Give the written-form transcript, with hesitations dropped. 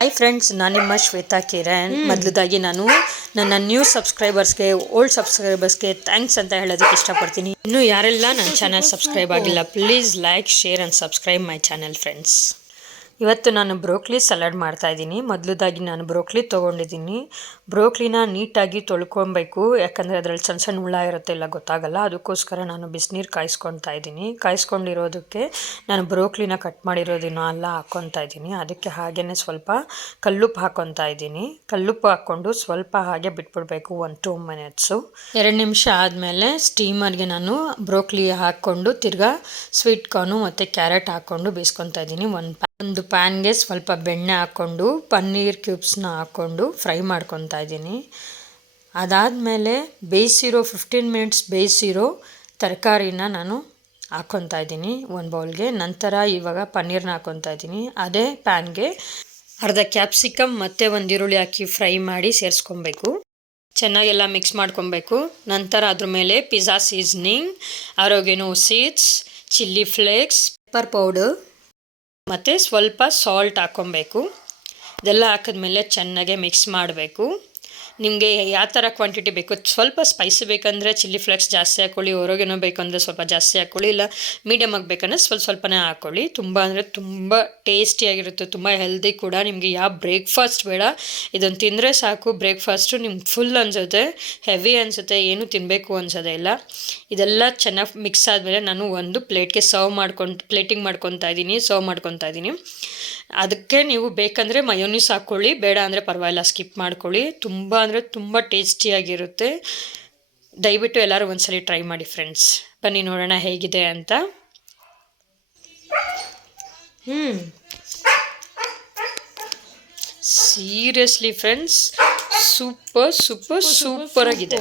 Hi friends, ನಾನು ನಿಮ್ಮ ಶ್ವೇತಾ ಕಿರಣ್. ಮೊದಲದಾಗಿ ನಾನು ನನ್ನ ನ್ಯೂ ಸಬ್ಸ್ಕ್ರೈಬರ್ಸ್ಗೆ, ಓಲ್ಡ್ ಸಬ್ಸ್ಕ್ರೈಬರ್ಸ್ಗೆ ಥ್ಯಾಂಕ್ಸ್ ಅಂತ ಹೇಳೋದಕ್ಕೆ ಇಷ್ಟಪಡ್ತೀನಿ. ಇನ್ನೂ ಯಾರೆಲ್ಲ ನನ್ನ ಚಾನಲ್ ಸಬ್ಸ್ಕ್ರೈಬ್ ಆಗಿಲ್ಲ, please like, share and subscribe my channel friends. ಇವತ್ತು ನಾನು ಬ್ರೋಕ್ಲಿ ಸಲಾಡ್ ಮಾಡ್ತಾಯಿದ್ದೀನಿ. ಮೊದಲದಾಗಿ ನಾನು ಬ್ರೋಕ್ಲಿ ತೊಗೊಂಡಿದ್ದೀನಿ. ಬ್ರೋಕ್ಲಿನ ನೀಟಾಗಿ ತೊಳ್ಕೊಬೇಕು, ಯಾಕಂದರೆ ಅದರಲ್ಲಿ ಸಣ್ಣ ಸಣ್ಣ ಹುಳ ಇರುತ್ತೆ, ಇಲ್ಲ ಗೊತ್ತಾಗಲ್ಲ. ಅದಕ್ಕೋಸ್ಕರ ನಾನು ಬಿಸಿನೀರು ಕಾಯಿಸ್ಕೊತಾ ಇದ್ದೀನಿ. ಕಾಯಿಸ್ಕೊಂಡಿರೋದಕ್ಕೆ ನಾನು ಬ್ರೋಕ್ಲಿನ ಕಟ್ ಮಾಡಿರೋದನ್ನು ಎಲ್ಲ ಹಾಕ್ಕೊತಾ ಇದ್ದೀನಿ. ಅದಕ್ಕೆ ಹಾಗೆಯೇ ಸ್ವಲ್ಪ ಕಲ್ಲುಪ್ಪು ಹಾಕ್ಕೊತಾ ಇದ್ದೀನಿ. ಕಲ್ಲುಪ್ಪು ಹಾಕ್ಕೊಂಡು ಸ್ವಲ್ಪ ಹಾಗೆ ಬಿಟ್ಬಿಡ್ಬೇಕು, 1-2 ಮಿನಿಟ್ಸು. 2 ನಿಮಿಷ ಆದಮೇಲೆ ಸ್ಟೀಮರ್ಗೆ ನಾನು ಬ್ರೋಕ್ಲಿ ಹಾಕ್ಕೊಂಡು ತಿರ್ಗಾ ಸ್ವೀಟ್ ಕಾರ್ನು ಮತ್ತು ಕ್ಯಾರೆಟ್ ಹಾಕ್ಕೊಂಡು ಬೇಯಿಸ್ಕೊತಾ ಇದ್ದೀನಿ. ಒಂದು ಪ್ಯಾನ್ಗೆ ಸ್ವಲ್ಪ ಬೆಣ್ಣೆ ಹಾಕ್ಕೊಂಡು ಪನ್ನೀರ್ ಕ್ಯೂಬ್ಸ್ನ ಹಾಕ್ಕೊಂಡು ಫ್ರೈ ಮಾಡ್ಕೊತಾ ಇದ್ದೀನಿ. ಅದಾದಮೇಲೆ ಬೇಯಿಸಿರೋ 15 ಮಿನಿಟ್ಸ್ ಬೇಯಿಸಿರೋ ತರಕಾರಿನ ನಾನು ಹಾಕ್ಕೊತಾ ಇದ್ದೀನಿ ಒಂದು ಬೌಲ್ಗೆ. ನಂತರ ಇವಾಗ ಪನ್ನೀರ್ನ ಹಾಕ್ಕೊತಾ ಇದ್ದೀನಿ. ಅದೇ ಪ್ಯಾನ್ಗೆ ಅರ್ಧ ಕ್ಯಾಪ್ಸಿಕಮ್ ಮತ್ತು ಒಂದು ಈರುಳ್ಳಿ ಹಾಕಿ ಫ್ರೈ ಮಾಡಿ ಸೇರಿಸ್ಕೊಬೇಕು. ಚೆನ್ನಾಗೆಲ್ಲ ಮಿಕ್ಸ್ ಮಾಡ್ಕೊಬೇಕು. ನಂತರ ಅದ್ರ ಮೇಲೆ pizza seasoning, oregano seeds, chilli flakes, pepper powder ಮತ್ತು ಸ್ವಲ್ಪ ಸಾಲ್ಟ್ ಹಾಕ್ಕೊಬೇಕು. ಇದೆಲ್ಲ ಹಾಕಿದ್ಮೇಲೆ ಚೆನ್ನಾಗೆ ಮಿಕ್ಸ್ ಮಾಡಬೇಕು. ನಿಮಗೆ ಯಾವ ಥರ ಕ್ವಾಂಟಿಟಿ ಬೇಕು, ಸ್ವಲ್ಪ ಸ್ಪೈಸಿ ಬೇಕಂದರೆ ಚಿಲ್ಲಿ ಫ್ಲೇಕ್ಸ್ ಜಾಸ್ತಿ ಹಾಕ್ಕೊಳ್ಳಿ, ಹೊರಗೇನೋ ಬೇಕಂದರೆ ಸ್ವಲ್ಪ ಜಾಸ್ತಿ ಹಾಕ್ಕೊಳ್ಳಿ, ಇಲ್ಲ ಮೀಡಿಯಮ್ ಆಗಬೇಕಂದ್ರೆ ಸ್ವಲ್ಪನೇ ಹಾಕ್ಕೊಳ್ಳಿ. ತುಂಬ ಅಂದರೆ ತುಂಬ ಟೇಸ್ಟಿಯಾಗಿರುತ್ತೆ, ತುಂಬ ಹೆಲ್ದಿ ಕೂಡ. ನಿಮಗೆ ಯಾವ ಬ್ರೇಕ್ಫಾಸ್ಟ್ ಬೇಡ, ಇದನ್ನು ತಿಂದರೆ ಸಾಕು. ಬ್ರೇಕ್ಫಾಸ್ಟು ನಿಮ್ಗೆ ಫುಲ್ ಅನಿಸುತ್ತೆ, ಹೆವಿ ಅನಿಸುತ್ತೆ, ಏನು ತಿನ್ನಬೇಕು ಅನ್ಸೋದೇ ಇಲ್ಲ. ಇದೆಲ್ಲ ಚೆನ್ನಾಗಿ ಮಿಕ್ಸ್ ಆದಮೇಲೆ ನಾನು ಒಂದು ಪ್ಲೇಟ್ಗೆ ಪ್ಲೇಟಿಂಗ್ ಮಾಡ್ಕೊತಾ ಇದ್ದೀನಿ. ಅದಕ್ಕೆ ನೀವು ಬೇಕಂದರೆ ಮಯೋನೀಸ್ ಹಾಕ್ಕೊಳ್ಳಿ, ಬೇಡ ಅಂದರೆ ಪರವಾಗಿಲ್ಲ, ಸ್ಕಿಪ್ ಮಾಡ್ಕೊಳ್ಳಿ. ತುಂಬ ಅಂದರೆ ತುಂಬ ಟೇಸ್ಟಿಯಾಗಿರುತ್ತೆ. ದಯವಿಟ್ಟು ಎಲ್ಲರೂ ಒಂದ್ಸಲಿ ಟ್ರೈ ಮಾಡಿ ಫ್ರೆಂಡ್ಸ್. ಬನ್ನಿ ನೋಡೋಣ ಹೇಗಿದೆ ಅಂತ. ಸೀರಿಯಸ್ಲಿ ಫ್ರೆಂಡ್ಸ್, ಸೂಪರ್ ಆಗಿದೆ.